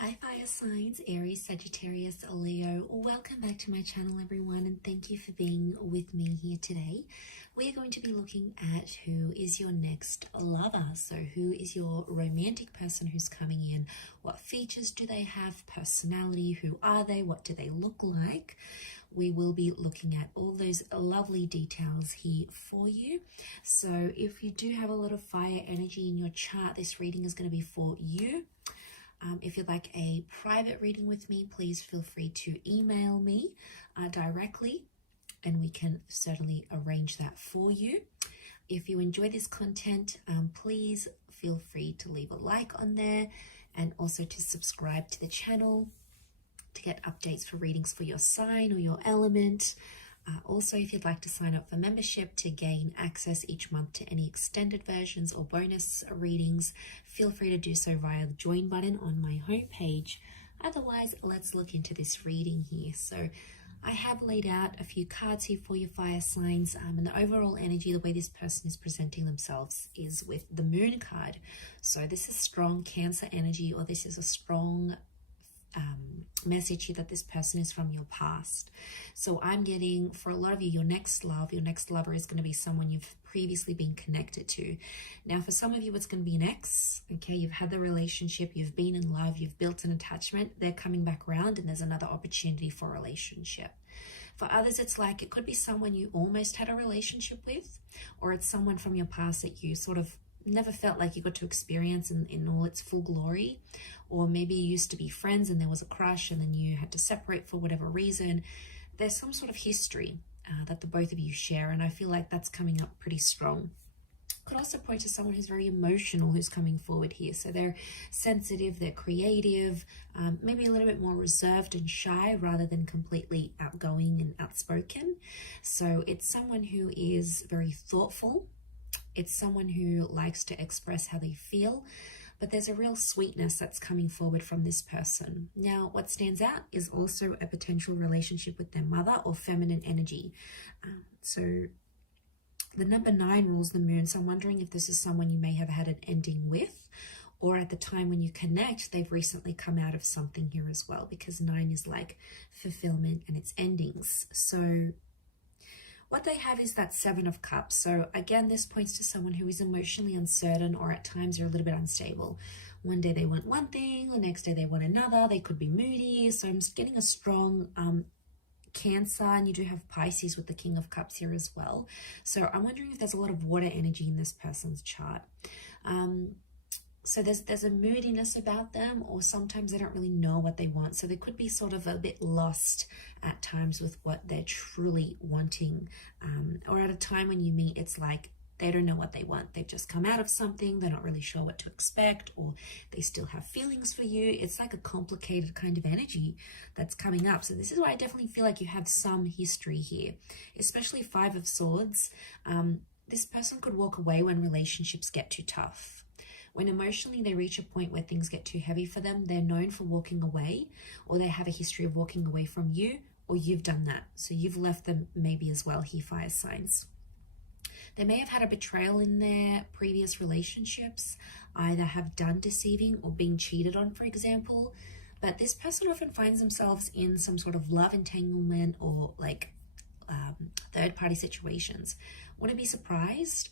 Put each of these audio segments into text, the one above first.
Hi fire signs, Aries, Sagittarius, Leo. Welcome back to my channel everyone, and thank you for being with me here today. We are going to be looking at who is your next lover. So who is your romantic person who's coming in? What features do they have? Personality, who are they? What do they look like? We will be looking at all those lovely details here for you. So if you do have a lot of fire energy in your chart, this reading is going to be for you. If you'd like a private reading with me, please feel free to email me directly, and we can certainly arrange that for you. If you enjoy this content, please feel free to leave a like on there and also to subscribe to the channel to get updates for readings for your sign or your element. Also, if you'd like to sign up for membership to gain access each month to any extended versions or bonus readings, feel free to do so via the join button on my homepage. Otherwise, let's look into this reading here. So I have laid out a few cards here for your fire signs, and the overall energy, the way this person is presenting themselves is with the moon card. So this is strong Cancer energy, or this is a strong message here that this person is from your past. So I'm getting, for a lot of you, your next lover is going to be someone you've previously been connected to. Now for some of you, it's going to be an ex. Okay, you've had the relationship, you've been in love, you've built an attachment, they're coming back around and there's another opportunity for a relationship. For others, it's like it could be someone you almost had a relationship with, or it's someone from your past that you sort of never felt like you got to experience in all its full glory. Or maybe you used to be friends and there was a crush and then you had to separate for whatever reason. There's some sort of history that the both of you share, and I feel like that's coming up pretty strong. Could also point to someone who's very emotional who's coming forward here. So they're sensitive, they're creative, maybe a little bit more reserved and shy rather than completely outgoing and outspoken. So it's someone who is very thoughtful. It's someone who likes to express how they feel, but there's a real sweetness that's coming forward from this person. Now, what stands out is also a potential relationship with their mother or feminine energy. So the number 9 rules the moon. So I'm wondering if this is someone you may have had an ending with, or at the time when you connect, they've recently come out of something here as well, because 9 is like fulfillment and it's endings. So what they have is that 7 of Cups. So again, this points to someone who is emotionally uncertain, or at times they're a little bit unstable. One day they want one thing, the next day they want another. They could be moody. So I'm just getting a strong Cancer, and you do have Pisces with the King of Cups here as well. So I'm wondering if there's a lot of water energy in this person's chart. So there's a moodiness about them, or sometimes they don't really know what they want. So they could be sort of a bit lost at times with what they're truly wanting. Or at a time when you meet, it's like they don't know what they want. They've just come out of something. They're not really sure what to expect, or they still have feelings for you. It's like a complicated kind of energy that's coming up. So this is why I definitely feel like you have some history here, especially 5 of Swords. This person could walk away when relationships get too tough. When emotionally they reach a point where things get too heavy for them, they're known for walking away, or they have a history of walking away from you, or you've done that. So you've left them maybe as well here, fire signs. They may have had a betrayal in their previous relationships, either have done deceiving or being cheated on, for example. But this person often finds themselves in some sort of love entanglement or like third-party situations. Wouldn't be surprised.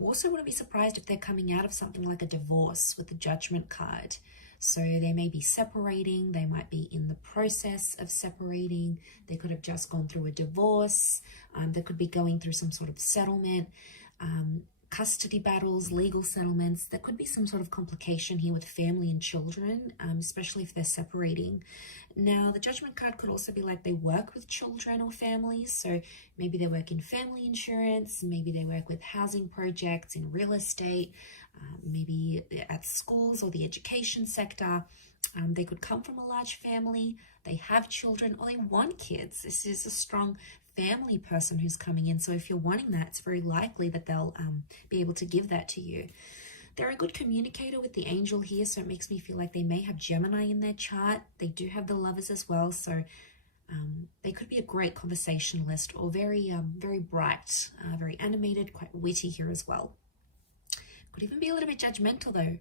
Also wouldn't be surprised if they're coming out of something like a divorce with the Judgment card. So they may be separating, they might be in the process of separating, they could have just gone through a divorce, they could be going through some sort of settlement, custody battles, legal settlements. There could be some sort of complication here with family and children, especially if they're separating. Now, the Judgment card could also be like they work with children or families. So maybe they work in family insurance, maybe they work with housing projects, in real estate, maybe at schools or the education sector. They could come from a large family, they have children, or they want kids. This is a strong family person who's coming in. So if you're wanting that, it's very likely that they'll be able to give that to you. They're a good communicator with the angel here, so it makes me feel like they may have Gemini in their chart. They do have the Lovers as well, so they could be a great conversationalist, or very bright, very animated, quite witty here as well. Could even be a little bit judgmental though.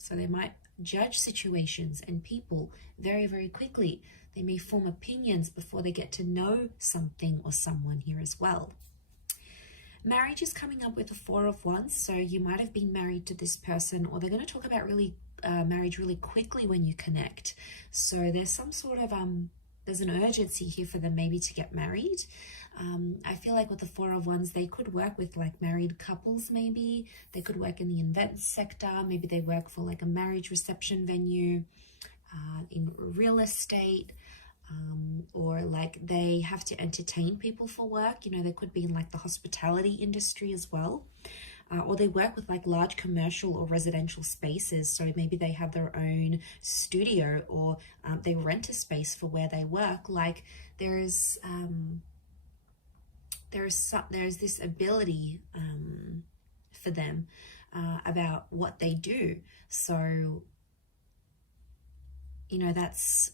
So they might judge situations and people very, very quickly. They may form opinions before they get to know something or someone here as well. Marriage is coming up with the Four of Wands, so you might have been married to this person, or they're going to talk about marriage really quickly when you connect. So there's some sort of there's an urgency here for them maybe to get married. I feel like with the Four of Wands, they could work with like married couples. Maybe they could work in the events sector. Maybe they work for like a marriage reception venue, in real estate. Or like they have to entertain people for work. You know, they could be in like the hospitality industry as well. Or they work with like large commercial or residential spaces. So maybe they have their own studio, or they rent a space for where they work. Like there's this ability for them about what they do. So, you know, that's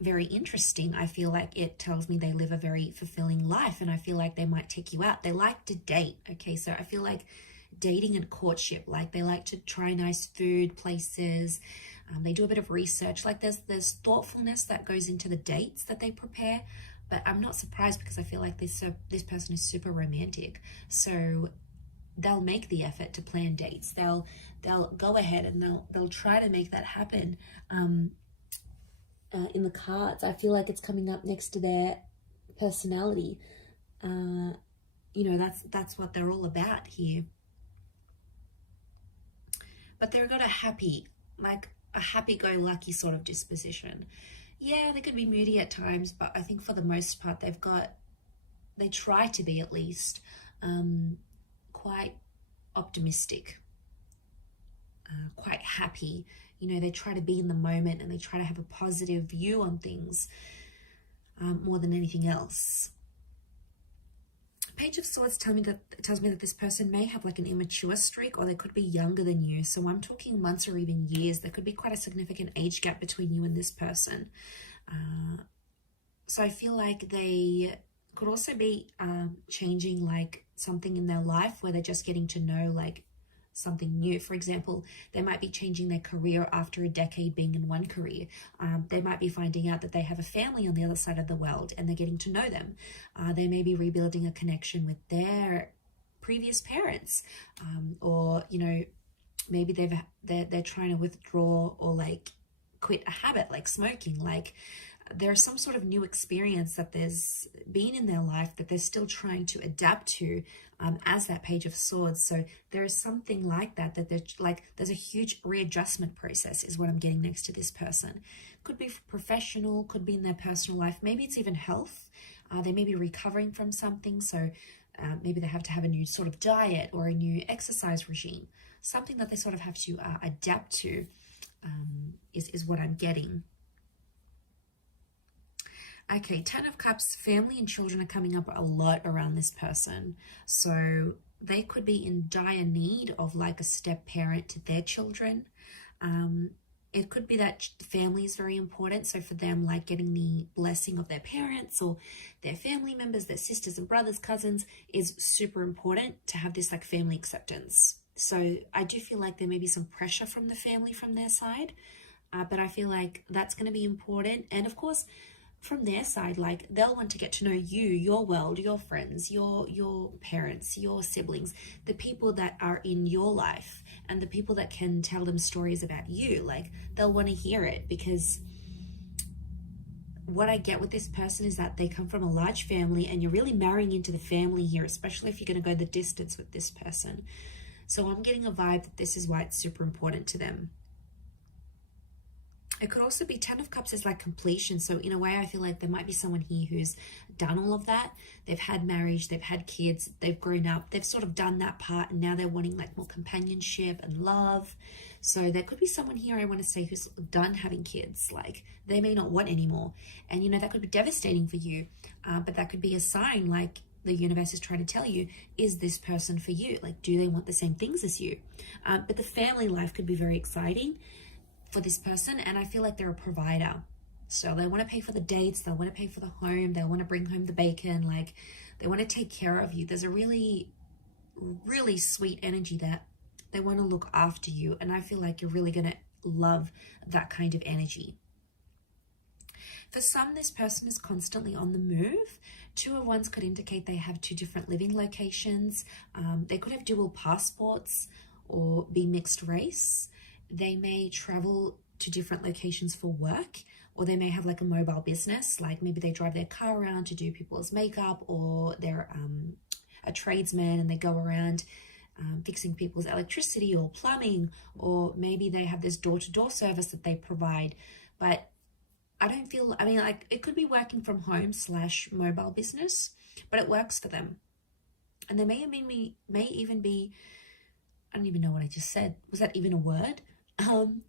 very interesting. I feel like it tells me they live a very fulfilling life, and I feel like they might take you out. They like to date. Okay, so I feel like dating and courtship, like they like to try nice food places. They do a bit of research. Like there's thoughtfulness that goes into the dates that they prepare. But I'm not surprised, because I feel like this person is super romantic. So they'll make the effort to plan dates. They'll go ahead and they'll try to make that happen. In the cards, I feel like it's coming up next to their personality. You know, that's what they're all about here. But they've got a happy-go-lucky sort of disposition. Yeah, they could be moody at times, but I think for the most part, they try to be at least quite optimistic, quite happy. You know, they try to be in the moment, and they try to have a positive view on things more than anything else. Page of Swords tells me that this person may have like an immature streak, or they could be younger than you. So I'm talking months or even years. There could be quite a significant age gap between you and this person. So I feel like they could also be changing like something in their life, where they're just getting to know like something new. For example, they might be changing their career after a decade being in one career. They might be finding out that they have a family on the other side of the world, and they're getting to know them. They may be rebuilding a connection with their previous parents, or you know, maybe they're trying to withdraw or like quit a habit like smoking. Like there's some sort of new experience that there's been in their life that they're still trying to adapt to, as that Page of Swords. So there is something like that there's a huge readjustment process is what I'm getting next to this person. Could be professional, could be in their personal life. Maybe it's even health. They may be recovering from something. So maybe they have to have a new sort of diet or a new exercise regime. Something that they sort of have to adapt to is what I'm getting. Okay, Ten of Cups, family and children are coming up a lot around this person. So they could be in dire need of like a step parent to their children. It could be that family is very important. So for them, like getting the blessing of their parents or their family members, their sisters and brothers, cousins, is super important to have this like family acceptance. So I do feel like there may be some pressure from the family from their side, but I feel like that's going to be important. And of course, from their side, like they'll want to get to know you, your world, your friends, your parents, your siblings, the people that are in your life, and the people that can tell them stories about you. Like they'll want to hear it, because what I get with this person is that they come from a large family, and you're really marrying into the family here, especially if you're going to go the distance with this person. So I'm getting a vibe that this is why it's super important to them. It could also be Ten of Cups is like completion. So in a way, I feel like there might be someone here who's done all of that. They've had marriage, they've had kids, they've grown up, they've sort of done that part, and now they're wanting like more companionship and love. So there could be someone here, I want to say, who's done having kids. Like they may not want anymore. And you know, that could be devastating for you, but that could be a sign, like the universe is trying to tell you, is this person for you? Like, do they want the same things as you? But the family life could be very exciting for this person, and I feel like they're a provider. So they want to pay for the dates, they want to pay for the home, they want to bring home the bacon, like they want to take care of you. There's a really, really sweet energy that they want to look after you, and I feel like you're really going to love that kind of energy. For some, this person is constantly on the move. 2 of Wands could indicate they have 2 different living locations. They could have dual passports or be mixed race. They may travel to different locations for work, or they may have like a mobile business, like maybe they drive their car around to do people's makeup, or they're a tradesman and they go around fixing people's electricity or plumbing, or maybe they have this door-to-door service that they provide. But I don't feel, I mean, like it could be working from home / mobile business, but it works for them. And there may even be, I don't even know what I just said. Was that even a word?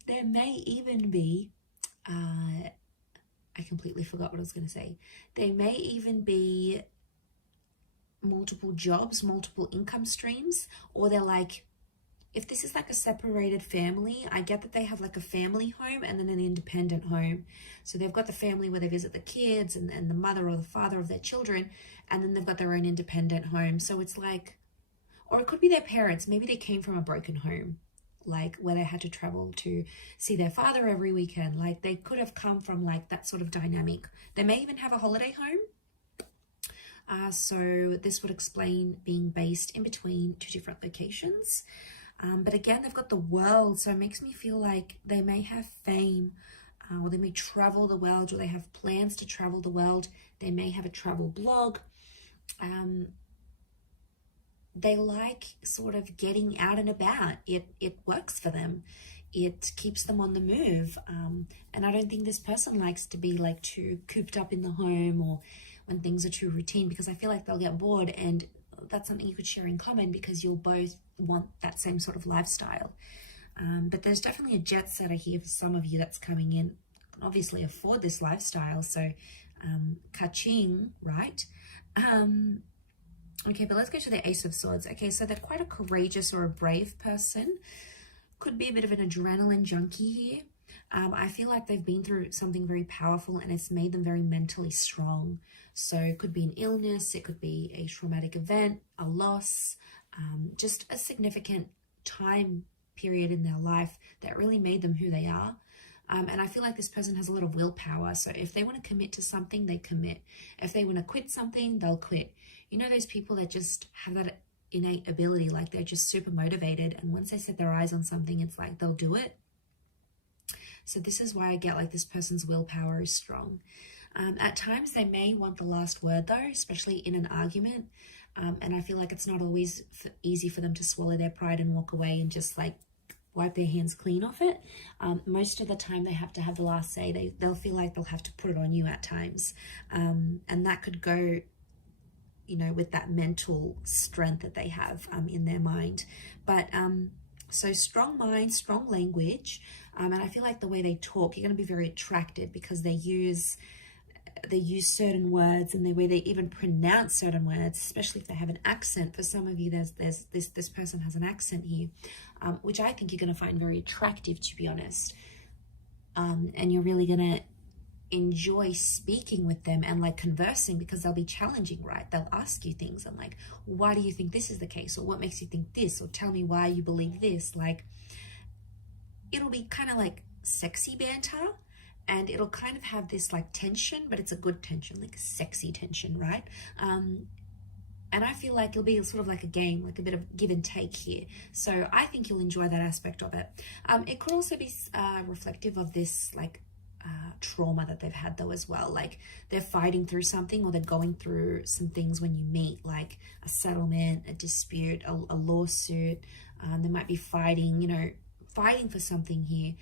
There may even be, I completely forgot what I was going to say. There may even be multiple jobs, multiple income streams, or they're like, if this is like a separated family, I get that they have like a family home and then an independent home. So they've got the family where they visit the kids and the mother or the father of their children, and then they've got their own independent home. So it's like, or it could be their parents. Maybe they came from a broken home, like where they had to travel to see their father every weekend. Like they could have come from like that sort of dynamic. They may even have a holiday home. So this would explain being based in between 2 different locations. But again, they've got the world, so it makes me feel like they may have fame, or they may travel the world, or they have plans to travel the world. They may have a travel blog. They like sort of getting out and about. It works for them. It keeps them on the move. And I don't think this person likes to be like too cooped up in the home, or when things are too routine, because I feel like they'll get bored, and that's something you could share in common because you'll both want that same sort of lifestyle. But there's definitely a jet setter here for some of you that's coming in. Can obviously afford this lifestyle, so ka-ching, right? Okay, but let's go to the Ace of Swords. Okay, so they're quite a courageous or a brave person. Could be a bit of an adrenaline junkie here. I feel like they've been through something very powerful and it's made them very mentally strong. So it could be an illness, it could be a traumatic event, a loss, just a significant time period in their life that really made them who they are. And I feel like this person has a lot of willpower. So if they want to commit to something, they commit. If they want to quit something, they'll quit. You know, those people that just have that innate ability, like they're just super motivated. And once they set their eyes on something, it's like they'll do it. So this is why I get like this person's willpower is strong. At times they may want the last word though, especially in an argument. And I feel like it's not always easy for them to swallow their pride and walk away and just like wipe their hands clean off it. Most of the time they have to have the last say. They'll feel like they'll have to put it on you at times. And that could go, you know, with that mental strength that they have in their mind. But so strong mind, strong language. And I feel like the way they talk, you're going to be very attracted because they use certain words, and the way they even pronounce certain words, especially if they have an accent. For some of you, this person has an accent here, which I think you're going to find very attractive, to be honest. And you're really going to enjoy speaking with them and like conversing, because they'll be challenging, right? They'll ask you things and like, why do you think this is the case? Or what makes you think this? Or tell me why you believe this. Like, it'll be kind of like sexy banter. And it'll kind of have this like tension, but it's a good tension, like a sexy tension, right? And I feel like it'll be sort of like a game, like a bit of give and take here. So I think you'll enjoy that aspect of it. It could also be reflective of this like trauma that they've had though as well. Like they're fighting through something, or they're going through some things when you meet, like a settlement, a dispute, a lawsuit. They might be fighting, you know, fighting for something here.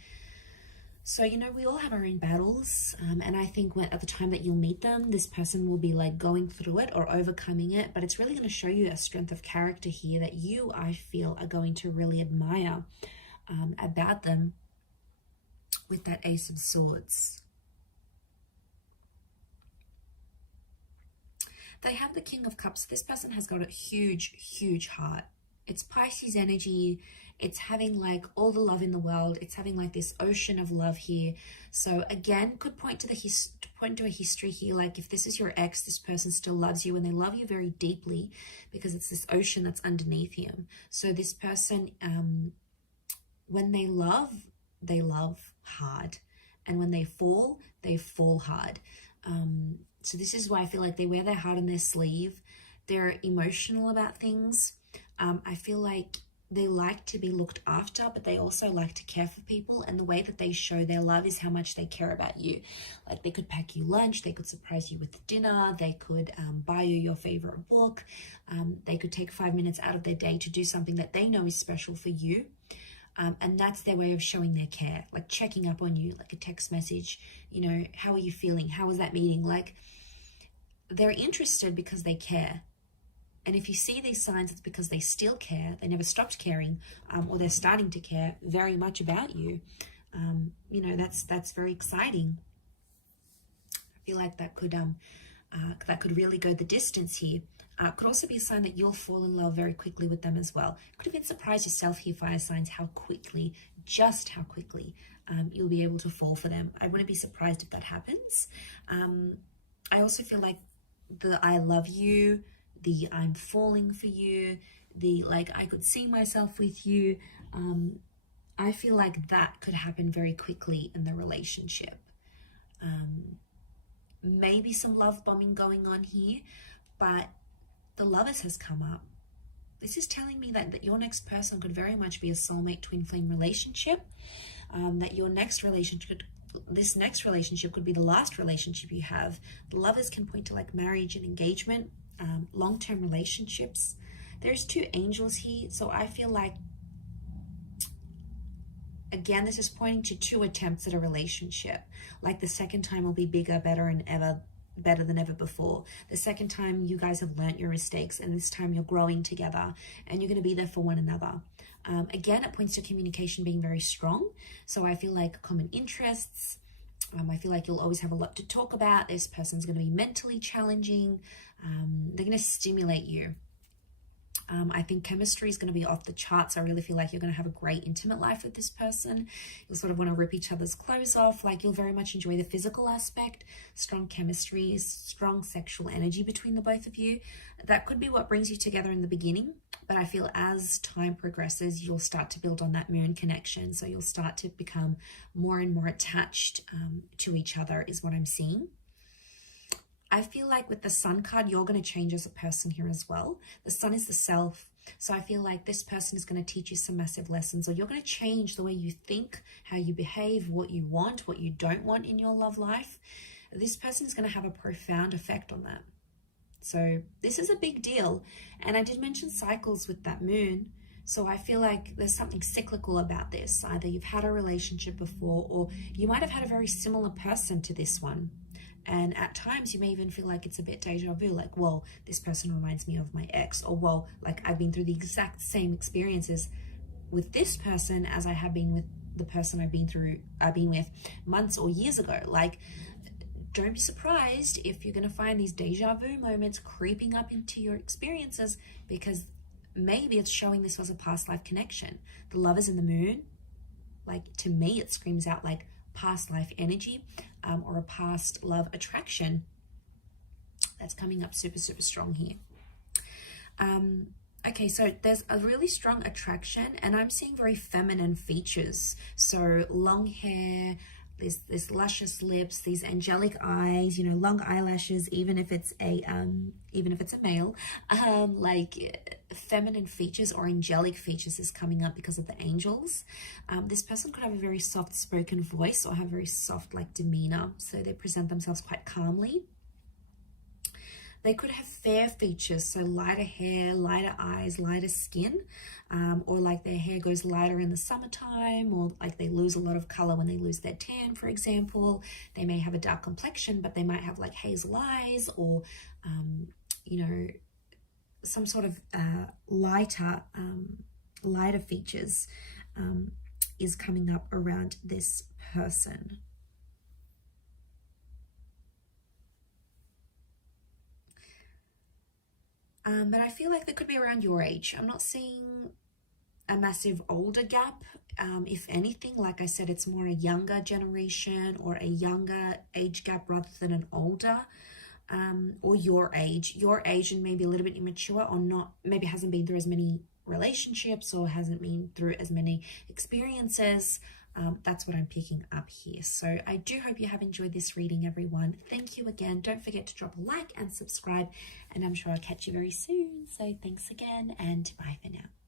So, you know, we all have our own battles, and I think at the time that you'll meet them, this person will be like going through it or overcoming it, but it's really going to show you a strength of character here that you, I feel, are going to really admire about them with that Ace of Swords. They have the King of Cups. This person has got a huge, huge heart. It's Pisces energy. It's having like all the love in the world. It's having like this ocean of love here. So again, could point to a history here. Like if this is your ex, this person still loves you, and they love you very deeply because it's this ocean that's underneath him. So this person, when they love, they love hard. And when they fall hard. So this is why I feel like they wear their heart on their sleeve. They're emotional about things. I feel like they like to be looked after, but they also like to care for people. And the way that they show their love is how much they care about you. Like they could pack you lunch, they could surprise you with dinner, they could buy you your favorite book. They could take 5 minutes out of their day to do something that they know is special for you. And that's their way of showing their care, like checking up on you, like a text message, you know, how are you feeling? How was that meeting? Like they're interested because they care. And if you see these signs, it's because they still care. They never stopped caring, or they're starting to care very much about you. You know, that's very exciting. I feel like that could really go the distance here. Could also be a sign that you'll fall in love very quickly with them as well. Could even surprise yourself here, fire signs, just how quickly you'll be able to fall for them. I wouldn't be surprised if that happens. I also feel like the I love you, the I'm falling for you, the like I could see myself with you. I feel like that could happen very quickly in the relationship. Maybe some love bombing going on here, but the Lovers has come up. This is telling me that your next person could very much be a soulmate twin flame relationship, that your next relationship, this next relationship could be the last relationship you have. The Lovers can point to like marriage and engagement, long-term relationships. There's 2 angels here, so I feel like, again, this is pointing to 2 attempts at a relationship. Like the second time will be bigger, better than ever before. The second time you guys have learnt your mistakes, and this time you're growing together and you're going to be there for one another. Again, it points to communication being very strong. So I feel like common interests. I feel like you'll always have a lot to talk about. This person's going to be mentally challenging. They're going to stimulate you. I think chemistry is going to be off the charts. I really feel like you're going to have a great intimate life with this person. You'll sort of want to rip each other's clothes off. Like you'll very much enjoy the physical aspect, strong chemistry, strong sexual energy between the both of you. That could be what brings you together in the beginning. But I feel as time progresses, you'll start to build on that moon connection. So you'll start to become more and more attached to each other is what I'm seeing. I feel like with the Sun card, you're going to change as a person here as well. The Sun is the self. So I feel like this person is going to teach you some massive lessons, or you're going to change the way you think, how you behave, what you want, what you don't want in your love life. This person is going to have a profound effect on that. So this is a big deal. And I did mention cycles with that moon. So I feel like there's something cyclical about this. Either you've had a relationship before, or you might have had a very similar person to this one. And at times you may even feel like it's a bit deja vu, like, well, this person reminds me of my ex, or well, like I've been through the exact same experiences with this person as I have been with the person I've been with months or years ago. Like, don't be surprised if you're going to find these deja vu moments creeping up into your experiences, because maybe it's showing this was a past life connection. The Lovers in the moon, like to me, it screams out like past life energy, or a past love attraction that's coming up super, super strong here. Okay, so there's a really strong attraction, and I'm seeing very feminine features. So long hair, this luscious lips, these angelic eyes, you know, long eyelashes, even if it's a male, like feminine features or angelic features is coming up because of the angels. This person could have a very soft spoken voice or have very soft like demeanor, so they present themselves quite calmly. They could have fair features, so lighter hair, lighter eyes, lighter skin, or like their hair goes lighter in the summertime, or like they lose a lot of color when they lose their tan, for example. They may have a dark complexion, but they might have like hazel eyes, or, you know, some sort of lighter features is coming up around this person. But I feel like they could be around your age. I'm not seeing a massive older gap. If anything, like I said, it's more a younger generation or a younger age gap rather than an older, or your age and maybe a little bit immature, or not, maybe hasn't been through as many relationships or hasn't been through as many experiences. That's what I'm picking up here. So I do hope you have enjoyed this reading, everyone. Thank you again. Don't forget to drop a like and subscribe, and I'm sure I'll catch you very soon. So thanks again, and bye for now.